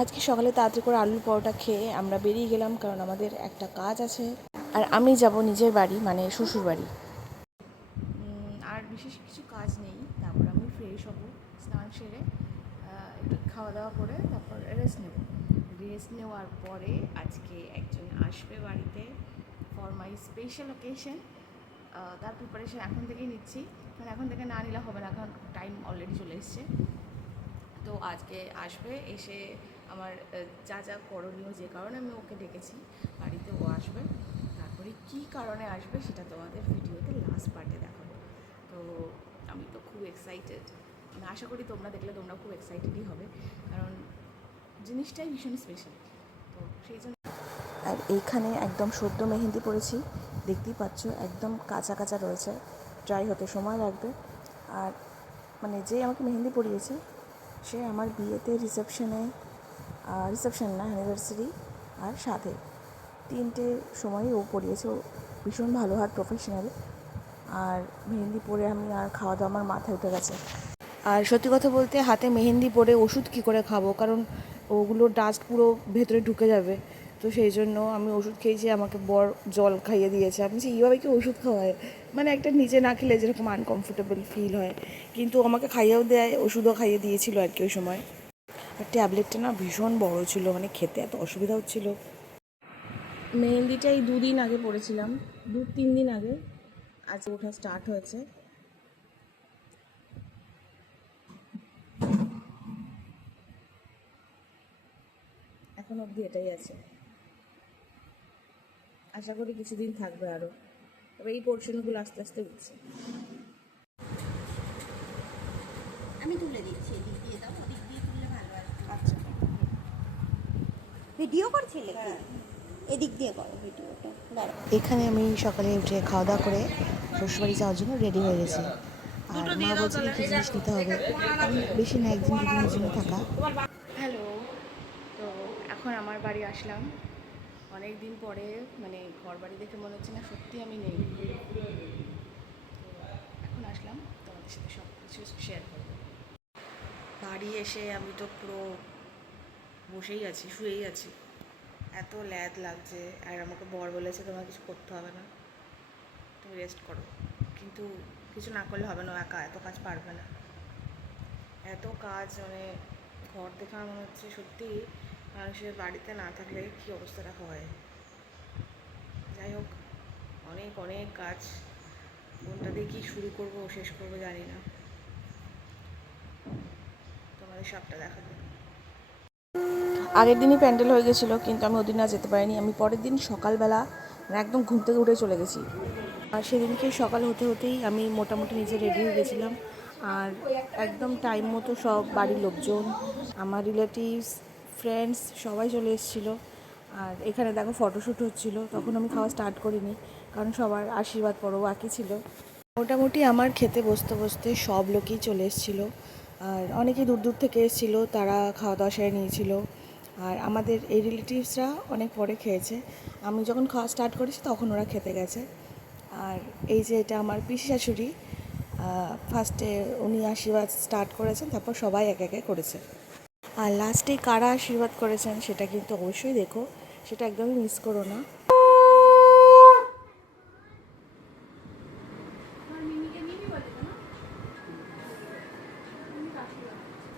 আজকে সকালে তাড়াতাড়ি করে আলুর পরোটা খেয়ে আমরা বেরিয়ে গেলাম, কারণ আমাদের একটা কাজ আছে। আর আমি যাব নিজের বাড়ি, মানে শ্বশুর বাড়ি। আর বিশেষ কিছু কাজ নেই। তারপর আমি ফ্রেশ হব, স্নান সেরে একটু খাওয়া দাওয়া করে তারপর রেস্ট নেওয়ার পরে আজকে একজন আসবে বাড়িতে ফর মাই স্পেশাল অকেশন। তার প্রিপারেশন এখন থেকেই নিচ্ছি, কারণ এখন থেকে না নিলে হবে না, এখন টাইম অলরেডি চলে এসছে। তো আজকে আসবে, এসে আমার যা যা করণীয়, যে কারণে আমি ওকে ডেকেছি বাড়িতে, ও আসবে। তারপরে কী কারণে আসবে সেটা তোমাদের ভিডিওতে লাস্ট পার্টে দেখাবো। তো আমি তো খুব এক্সাইটেড, আমি আশা করি তোমরা দেখলে তোমরা খুব এক্সাইটেডই হবে, কারণ জিনিসটাই ভীষণ স্পেশাল। তো সেই জন্য। আর এইখানে একদম সদ্য মেহেন্দি পড়েছি, দেখতেই পাচ্ছ একদম কাঁচা কাঁচা রয়েছে, ড্রাই হতে সময় লাগবে। আর মানে যে আমাকে মেহেন্দি পরিয়েছে সে আমার বিয়েতে রিসেপশন না, অ্যানিভার্সারি আর সাথে তিনটে সময় ও পরিয়েছে। ও ভীষণ ভালো হাত, প্রফেশনাল। আর মেহেন্দি পরে আমি আর খাওয়া দাওয়া আমার মাথায় উঠে গেছে। আর সত্যি কথা বলতে হাতে মেহেন্দি পরে ওষুধ কী করে খাবো, কারণ ওগুলো ডাস্ট পুরো ভেতরে ঢুকে যাবে। তো সেই জন্য আমি ওষুধ খেয়েছি, আমাকে বর জল খাইয়ে দিয়েছে। আমি যে এইভাবে কি ওষুধ খাওয়ায়, মানে একটা নিজে না খেলে যেরকম আনকমফোর্টেবল ফিল হয়, কিন্তু আমাকে খাইয়েও দেয়, ওষুধও খাইয়ে দিয়েছিল আর কি ওই সময়। আর ট্যাবলেটটা না ভীষণ বড় ছিল, মানে খেতে এত অসুবিধা হচ্ছিল। মেহেন্দিটা এই 2 দিন আগে পড়েছিলাম, 2-3 দিন আগে। আজ ওঠা স্টার্ট হয়েছে। এখন অবধি এটাই আছে, আশা করি কিছুদিন থাকবে আরও। তবে এই পোর্শনগুলো আস্তে আস্তে উঠছে। আমি তুলে দিচ্ছি, এদিক দিয়ে দাও, ওদিক দিয়ে তুললে ভালো আসবে। আচ্ছা, ভিডিও করছিলে কি? এদিক দিয়ে করো ভিডিওটা। দাঁড়াও, এখানে আমি সকালে উঠে খাওয়া দাওয়া করে শ্বশুরবাড়ি যাওয়ার জন্য রেডি হয়ে গেছি। আর মা বলছে কিছু জিনিস নিতে হবে, কারণ বেশি না, 1 দিন 2 দিনের জন্য থাকা। হ্যালো, তো এখন আমার বাড়ি আসলাম অনেক দিন পরে, মানে ঘর বাড়ি দেখে মনে হচ্ছে না সত্যি আমি নেই। এখন আসলাম, তোমাদের সাথে সব কিছু শেয়ার করব। বাড়ি এসে আমি তো পুরো বসেই আছি, শুয়েই আছি, এত ল্যাদ লাগছে। আর আমাকে বর বলেছে তোমার কিছু করতে হবে না, তুমি রেস্ট করো। কিন্তু কিছু না করলে হবে না, একা এত কাজ পারবে না, এত কাজ। মানে ঘর দেখা মনে হচ্ছে সত্যি মানুষের বাড়িতে না থাকলে কী অবস্থাটা হয়। যাই হোক, অনেক অনেক কাজ, কোনটা দিয়ে কী শুরু করবো শেষ করবো জানি না, তোমাদের সবটা দেখাবো। আগের দিনই প্যান্ডেল হয়ে গেছিলো, কিন্তু আমি ওদিন আর যেতে পারিনি। আমি পরের দিন সকালবেলা একদম ঘুম থেকে উঠে চলে গেছি। আর সেদিনকে সকাল হতে হতেই আমি মোটামুটি নিজে রেডি হয়ে গেছিলাম। আর একদম টাইম মতো সব বাড়ির লোকজন, আমার রিলেটিভস, ফ্রেন্ডস সবাই চলে এসেছিলো। আর এখানে দেখো ফটোশ্যুট হচ্ছিলো, তখন আমি খাওয়া স্টার্ট করিনি, কারণ সবার আশীর্বাদ পর্ব বাকি ছিল। মোটামুটি আমার খেতে বসতে বসতে সব লোকই চলে এসেছিলো। আর অনেকেই দূর দূর থেকে এসেছিলো, তারা খাওয়া দাওয়া সেরে নিয়েছিল। আর আমাদের এই রিলেটিভসরা অনেক পরে খেয়েছে, আমি যখন খাওয়া স্টার্ট করেছি তখন ওরা খেতে গেছে। আর এই যে এটা আমার পিসি শাশুড়ি, ফার্স্টে উনি আশীর্বাদ স্টার্ট করেছেন, তারপর সবাই একে একে করেছে। আর লাস্টে কারা আশীর্বাদ করেছেন সেটা কিন্তু অবশ্যই দেখো, সেটা একদমই মিস করো না।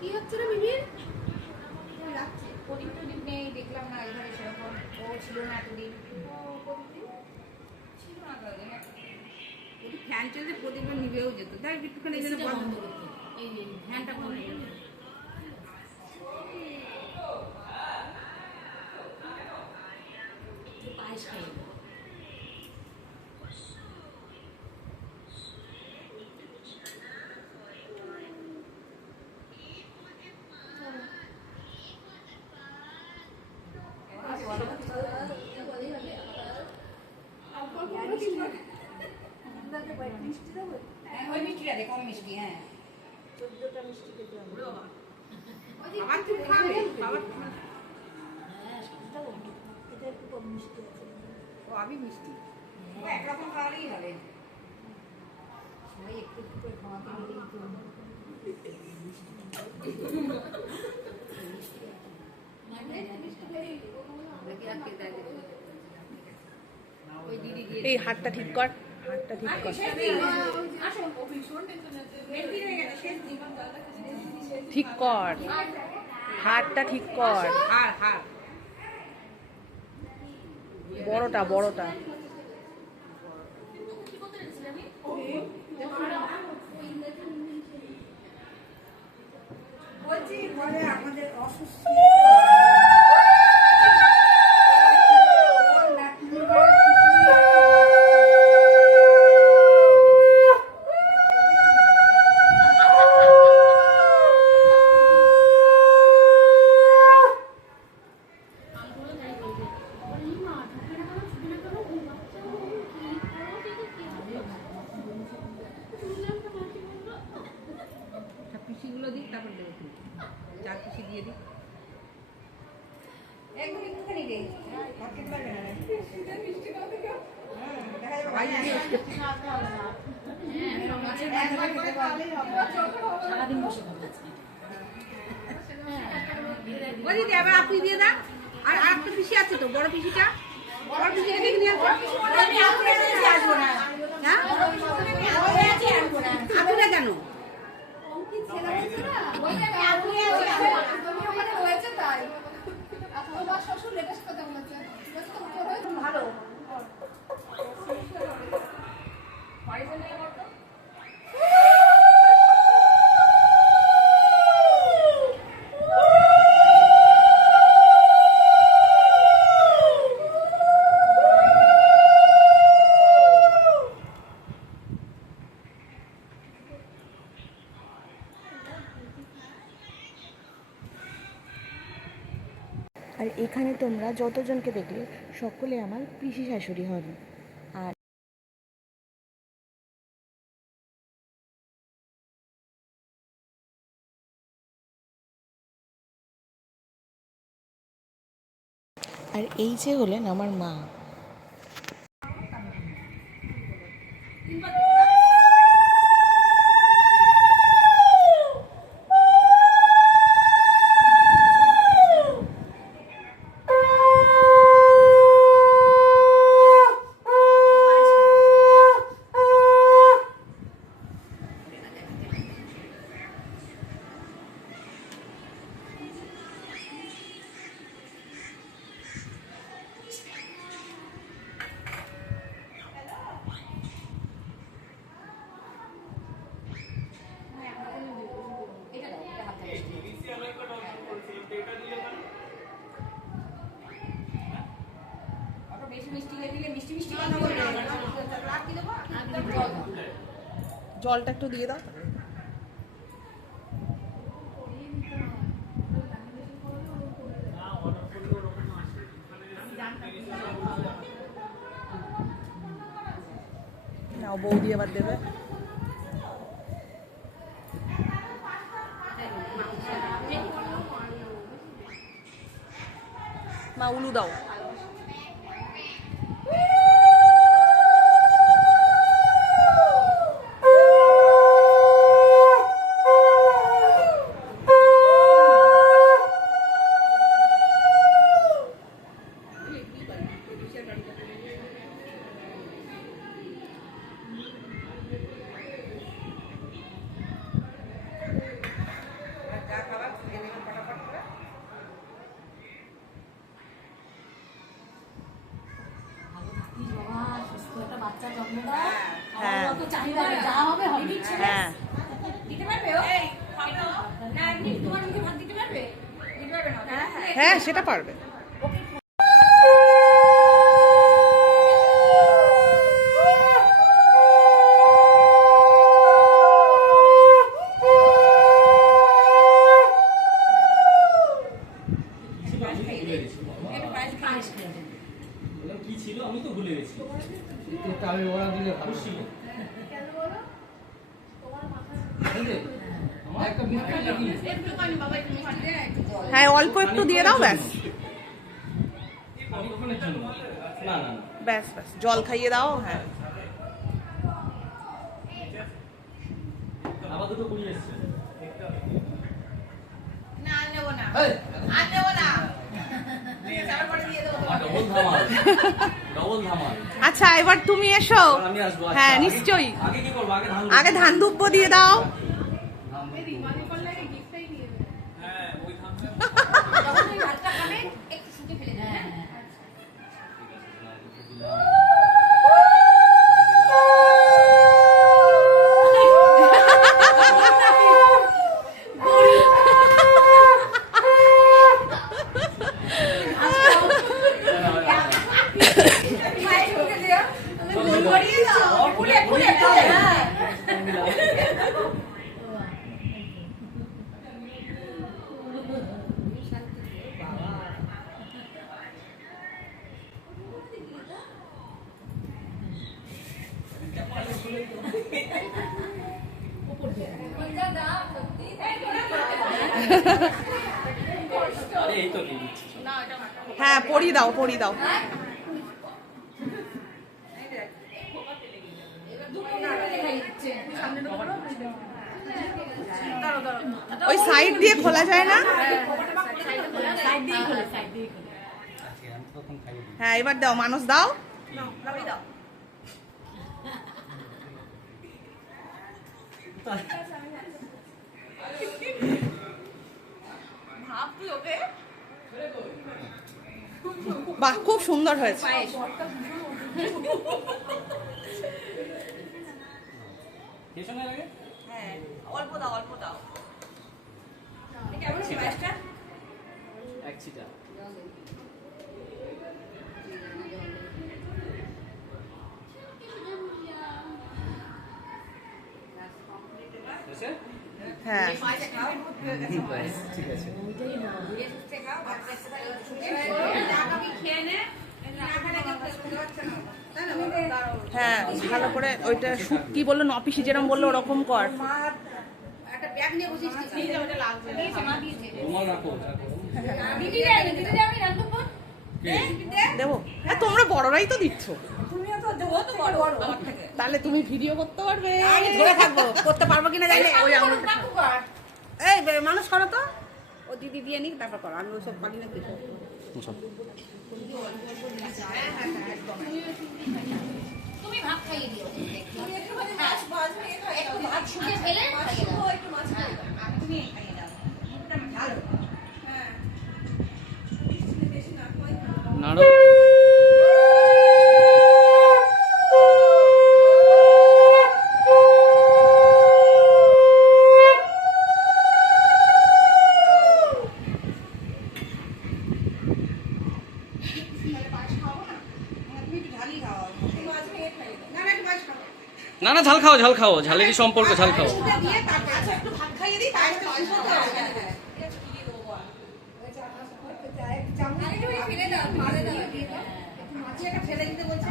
কি হচ্ছে রে বিবির? লাগছে প্রদীপ টদীপ নেই, দেখলাম না এখানে সেরকম, ও ছিল না এতদিন। প্রদীপ ছিল না তাহলে, প্রদীপ ফ্যান চলতে প্রদীপে নিভেও যেত। তাই একটুখানি এই জন্য বন্ধ করতে, এই ফ্যানটা বন্ধ করতে। পায়েস খাই ওই মিষ্টিটা দে, কম মিষ্টি। হ্যাঁ 14টা মিষ্টি খেতে হবে। আবার তুমি খাবে আবার। হ্যাঁ সবটা বন্ধ, এটা একটু কম মিষ্টি আছে। ও আমি মিষ্টি, ও একরকম খাওয়ালেই হবে। সবাই একটু একটু করে খাওয়াতে গেলেই তো। এই হাতটা ঠিক কর, হাতটা ঠিক কর। ঠিক কর, হাতটা ঠিক কর। বড়টা বড়টা। বলছি ঘরে আমাদের অসুস্থ পিসিগুলো দিক, তারপর দেবো। 4 পিসি দিয়ে দিই। একদম একটুখানি দে। সারাদিন বসে থাকবে। ওই দিদি আবার আপনি দিয়ে দাও। আর আরেকটা পিসি আছে তো, বড় পিসিটা। বড় পিসিটা দেখে নিয়ে আসো। হ্যাঁ? আপুরা কেন? ভালো আর এখানে তোমরা যতজনকে দেখলে সকলে আমার পিসি শাশুড়ি হন। আর আর এই যে হলেন আমার মা। জলটা একটু দিয়ে দাও। নাও বৌদি আবার দেবে। মা উলু দাও। বাচ্চা জন্ম দাও, আমার তো চাহিদা যা হবে হবে। হ্যাঁ দিতে পারবে ও? না, এমনি তোমার মুখে ভাত দিতে পারবে? দিতে পারবে না? হ্যাঁ সেটা পারবে। কি ছিল আমি তো ভুলে গেছি। আমি ওরা দিলে ভালো ছিল। হ্যাঁ অল্প একটু দিয়ে দাও ব্যাস। অনেকক্ষণের জন্য না না ব্যাস ব্যাস জল খাইয়ে দাও। হ্যাঁ আবার দুটো কুড়িয়ে এসছে। না আর নেবো না আর নেবো না আবার পরে দিয়ে দেবো ডবল ধামাল ডবল ধামাল। আচ্ছা এবার তুমি এসো। এবার আমি আসবো। আচ্ছা, হ্যাঁ আগে- নিশ্চয়ই। আগে কি করবো? আগে ধান আগে ধান দুব্ব দিয়ে দাও। হ্যাঁ ওই ধান। যখন ওই ভাতটা খাবে একটু শুকে ফেলে দেবে হ্যাঁ আরে এই তো দিয়ে দিচ্ছি। হ্যাঁ পরিয়ে দাও পরিয়ে দাও। ওই সাইড দিয়ে খোলা যায় না? আচ্ছা, আমি তখন খাইয়ে দিই। হ্যাঁ এবার দাও মানুষ দাও। বাহ খুব সুন্দর হয়েছে। খেয়েছো না এর আগে? অল্প দাও অল্প দাও। এক ছিটা। হয়েছে? হ্যাঁ ঠিক আছে। হ্যাঁ ভালো করে ওইটা কি বললো নপিসি যেরকম বললো ওরকম কর। একটা ব্যাগ নিয়ে বসিস রুমাল রাখো। দিদি দেয়নি দিদি দেয়নি রান্না দেবো হ্যাঁ তোমরা বড়রাই তো দিচ্ছ। তুমিও তো দেবো তো বড় বড় আমার থেকে তাহলে তুমি ভিডিও করতে পারবে। আমি ধরে থাকবো করতে পারবো কিনা জানি ওই আঙুলটা এই মানুষ করো তো ও দিদি দিয়ে নিক তারপর করো আমি ওসব পারি না কিছু তুমি ভাত খাইয়ে দিও একটু ভাত শুকে ফেলে খাইয়ে দাও আমি তুমি খাইয়ে দাও ভালো নাড়ো। না না ঝাল খাও ঝাল খাও, ঝালেরই সম্পর্ক, ঝাল খাও। একটু ভাত খাইয়ে দিই তারপরে ফেলে দাও ফেলে দিতে বলছে